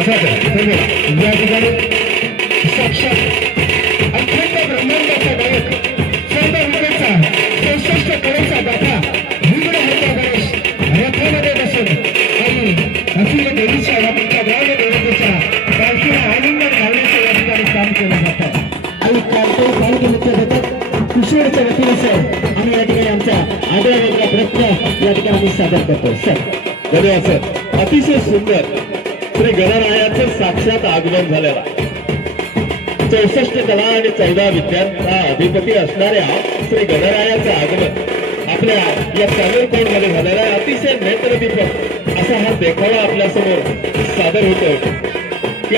या ठिकाणी साक्षात अखंड ब्रह्मांडाचा नायक सर्व विजेचा 64 कळेचा दाता विघ्न होता गणेश रथामध्ये बसून आणि अखिल देवीच्या रात्रीच्या गाव देवतेच्या पालखीला आनंद घालण्याचं या ठिकाणी काम केलं जातं आणि पालखीच्या देतात किशोरच्या वतीने आम्ही या ठिकाणी आमच्या आदराचा प्रयत्न या ठिकाणी सादर करतो सर. धन्यवाद सर. अतिशय सुंदर श्री गणरायाचं साक्षात आगमन झालेला 64 कला आणि 14 विद्यांचा अधिपती असणाऱ्या श्री गणरायाचं आगमन आपल्या या चांगल कोण मध्ये झालेला आहे. अतिशय नेत्रदीपक असा हा देखावा आपल्या समोर सादर होतो की